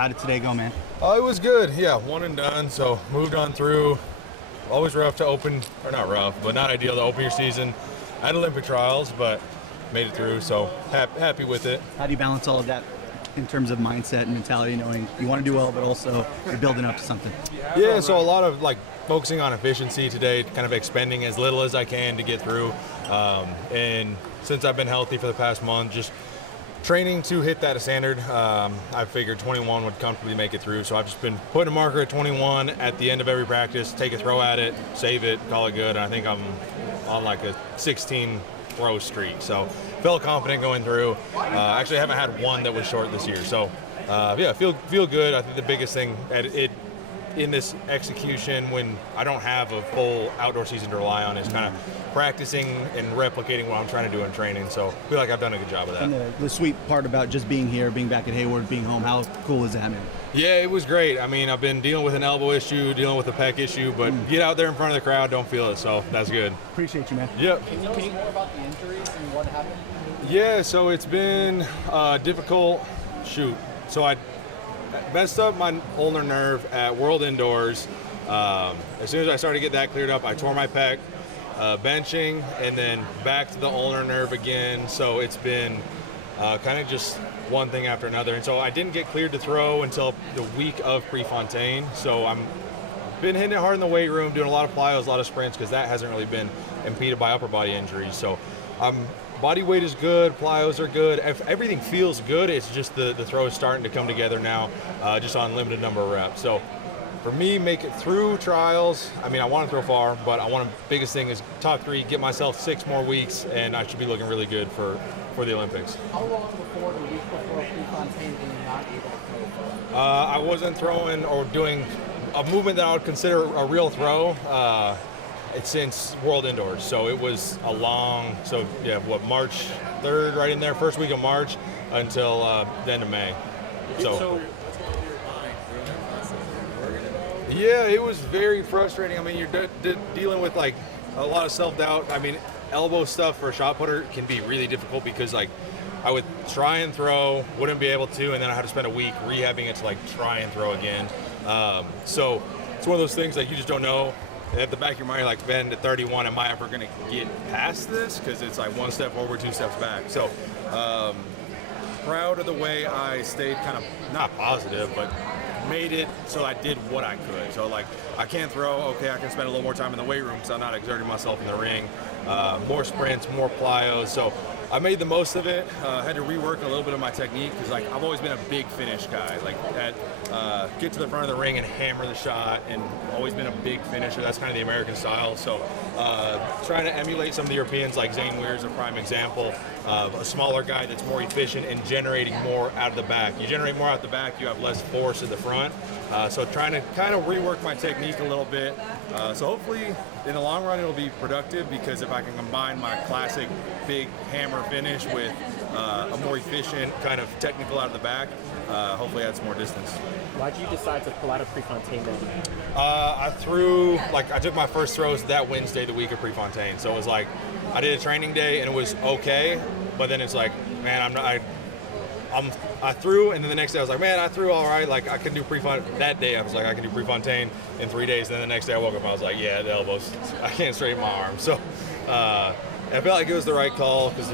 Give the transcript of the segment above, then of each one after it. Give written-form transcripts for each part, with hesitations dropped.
How did today go, man? It was good. Yeah, one and done. So moved on through. Always rough to open, or not rough, but not ideal to open your season at Olympic trials, but made it through. So happy with it. How do you balance all of that in terms of mindset and mentality, knowing you want to do well, but also you're building up to something? Yeah, so a lot of focusing on efficiency today, kind of expending as little as I can to get through. And since I've been healthy for the past month, just training to hit that standard. I figured 21 would comfortably make it through, so I've just been putting a marker at 21 at the end of every practice, take a throw at it, save it, call it good, and I think I'm on like a 16 throw streak. So felt confident going through. Actually, I haven't had one that was short this year, so yeah, feel good. I think the biggest thing in this execution, when I don't have a full outdoor season to rely on, is kind of practicing and replicating what I'm trying to do in training. So I feel like I've done a good job of that. And the sweet part about just being here, being back at Hayward, being home, how cool is that, man? Yeah, it was great. I mean, I've been dealing with an elbow issue, dealing with a pec issue, but get out there in front of the crowd, don't feel it, so that's good. Appreciate you, man. Yep. Can you tell me more about the injuries and what happened? Yeah, so it's been difficult. So I messed up my ulnar nerve at World Indoors. As soon as I started to get that cleared up, I tore my pec, benching, and then back to the ulnar nerve again. So it's been kind of just one thing after another. And so I didn't get cleared to throw until the week of Prefontaine. So I'm been hitting it hard in the weight room, doing a lot of plyos, a lot of sprints, because that hasn't really been impeded by upper body injuries. So body weight is good, plyos are good, everything feels good. It's just the throw is starting to come together now, just on limited number of reps. So for me, make it through trials. I mean, I want to throw far, but biggest thing is top 3, get myself 6 more weeks, and I should be looking really good for the Olympics. How long before the week before Prefontaine were you not able to throw? I wasn't throwing or doing a movement that I would consider a real throw. It's since World Indoors, so it was a long, March 3rd, right in there, first week of March until the end of May. So yeah, it was very frustrating. I mean, you're dealing with like a lot of self-doubt. I mean, elbow stuff for a shot putter can be really difficult because I would try and throw, wouldn't be able to, and then I had to spend a week rehabbing it to try and throw again. So it's one of those things you just don't know. At the back of your mind, you're man, at 31, am I ever going to get past this? Because it's one step forward, 2 steps back. So proud of the way I stayed kind of, not positive, but made it so I did what I could. So I can't throw, okay, I can spend a little more time in the weight room because I'm not exerting myself in the ring. More sprints, more plyos. So I made the most of it. Had to rework a little bit of my technique because I've always been a big finish guy. Get to the front of the ring and hammer the shot, and always been a big finisher. That's kind of the American style. So trying to emulate some of the Europeans, like Zane Weir is a prime example of a smaller guy that's more efficient in generating more out of the back. You generate more out of the back, you have less force at the front. So trying to kind of rework my technique a little bit. So hopefully in the long run it'll be productive, because if I can combine my classic big hammer finish with a more efficient kind of technical out of the back, hopefully add some more distance. Why did you decide to pull out of Prefontaine then? I threw, I took my first throws that Wednesday, the week of Prefontaine. So it was I did a training day and it was okay, but then it's man, I threw, and then the next day I was man, I threw all right. I can do Prefontaine. That day I was I can do Prefontaine in 3 days. And then the next day I woke up and I was yeah, the elbows, I can't straighten my arm. So I felt like it was the right call, because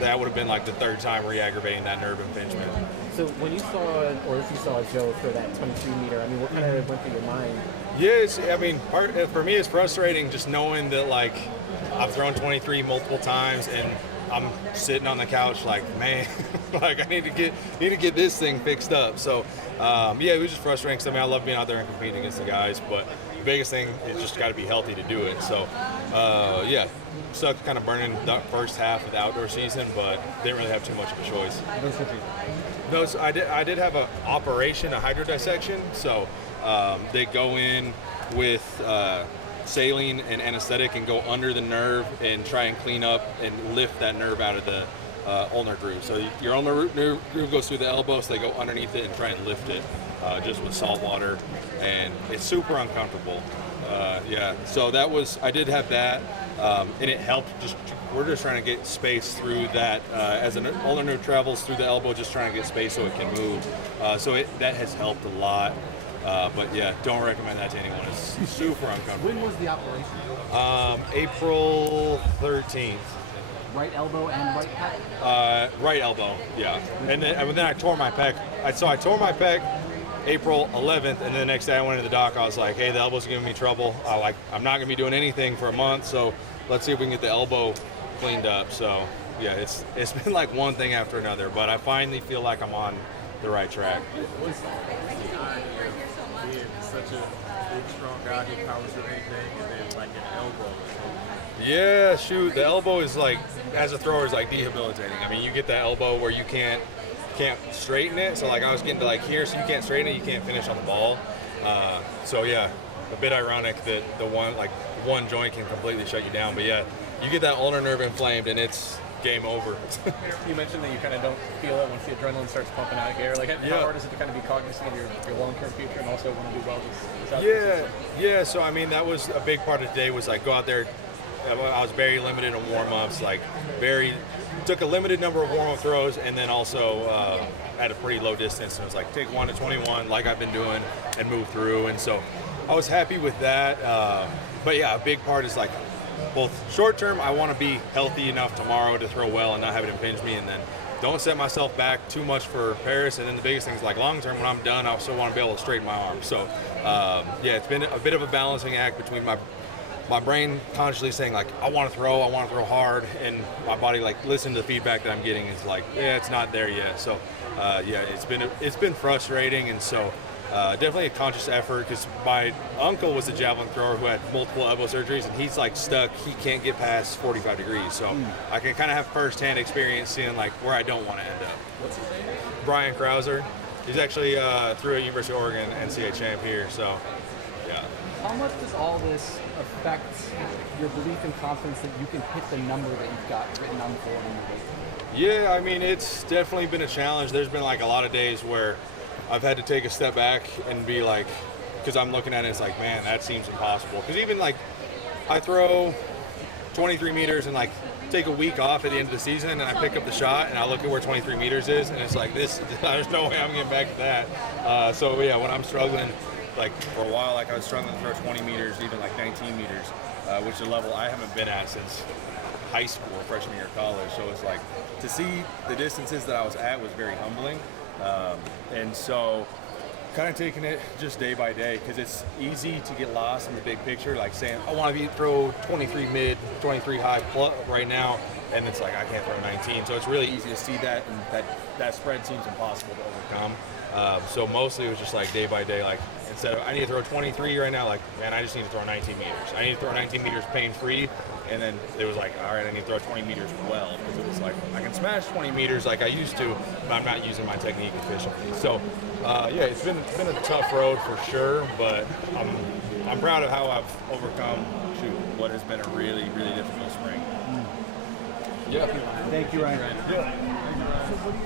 that would have been the 3rd time re-aggravating that nerve impingement. So when you saw, or if you saw Joe for that 23 meter, what kind of went through your mind? Yeah, for me it's frustrating just knowing that I've thrown 23 multiple times and I'm sitting on the couch man, I need to get this thing fixed up. So it was just frustrating because I love being out there and competing against the guys, but the biggest thing is just got to be healthy to do it. So sucked kind of burning the first half of the outdoor season, but didn't really have too much of a choice. No, so I did have an operation, a hydrodissection. So they go in with saline and anesthetic and go under the nerve and try and clean up and lift that nerve out of the ulnar groove. So your ulnar groove goes through the elbow, so they go underneath it and try and lift it just with salt water, and it's super uncomfortable. Yeah. So that was, I did have that, and it helped. We're just trying to get space through that as an ulnar nerve travels through the elbow, just trying to get space so it can move. That has helped a lot. But yeah, don't recommend that to anyone. It's super uncomfortable. When was the operation? April 13th. Right elbow and right pec? Right elbow, yeah. And then I tore my pec. So I tore my pec April 11th, and then the next day I went to the doc. I was like, hey, the elbow's giving me trouble. I'm not gonna be doing anything for a month, so let's see if we can get the elbow cleaned up. So yeah, it's been like one thing after another, but I finally feel like I'm on the right track. What's the irony of being such a big, strong guy who powers through anything, and then like an elbow? Yeah, shoot, the elbow is like, as a thrower, is like debilitating. I mean, you get that elbow where you can't straighten it. So like I was getting to like here, so you can't straighten it, you can't finish on the ball. So yeah, a bit ironic that one joint can completely shut you down. But yeah, you get that ulnar nerve inflamed and it's game over. You mentioned that you kind of don't feel it once the adrenaline starts pumping out of gear. Like, how hard is it to kind of be cognizant of your long-term future and also want to do well this outfit? Yeah. So I mean, that was a big part of today. Was like go out there. I was very limited on warm-ups. Took a limited number of warm-up throws, and then also at a pretty low distance. And it was like take 1 to 21, like I've been doing, and move through. And so I was happy with that. But yeah, a big part is like both short term, I want to be healthy enough tomorrow to throw well and not have it impinge me, and then don't set myself back too much for Paris. And then the biggest thing is like long term, when I'm done, I also want to be able to straighten my arms. So yeah, it's been a bit of a balancing act between my brain consciously saying like I want to throw hard, and my body like listen to the feedback that I'm getting is like, yeah, it's not there yet. So yeah, it's been frustrating, and so definitely a conscious effort, because my uncle was a javelin thrower who had multiple elbow surgeries, and he's like stuck. He can't get past 45 degrees. So I can kind of have firsthand experience seeing like where I don't want to end up. What's his name? Ryan Crouser. He's actually through a University of Oregon NCAA champ here. So yeah. How much does all this affect your belief and confidence that you can hit the number that you've got written on the board in your weight? Yeah, I mean, it's definitely been a challenge. There's been like a lot of days where I've had to take a step back and be like, because I'm looking at it, it's like, man, that seems impossible. Because even like, I throw 23 meters and like take a week off at the end of the season, and I pick up the shot and I look at where 23 meters is, and it's like, there's no way I'm getting back to that. So yeah, when I'm struggling, like for a while, like I was struggling to throw 20 meters, even like 19 meters, which is a level I haven't been at since high school, freshman year of college. So it's like, to see the distances that I was at was very humbling. And so kind of taking it just day by day, because it's easy to get lost in the big picture, like saying, I want to throw 23 mid, 23 high right now, and it's like, I can't throw 19. So it's really easy to see that, and that spread seems impossible to overcome. So mostly it was just like day by day, like instead of I need to throw 23 right now, like, man, I just need to throw 19 meters. I need to throw 19 meters pain-free. And then it was like, all right, I need to throw 20 meters well, because it was like, I can smash 20 meters like I used to, but I'm not using my technique efficiently. So yeah, it's been a tough road for sure, but I'm proud of how I've overcome what has been a really, really difficult spring. Yeah. Thank you, Ryan. Yeah. So what do you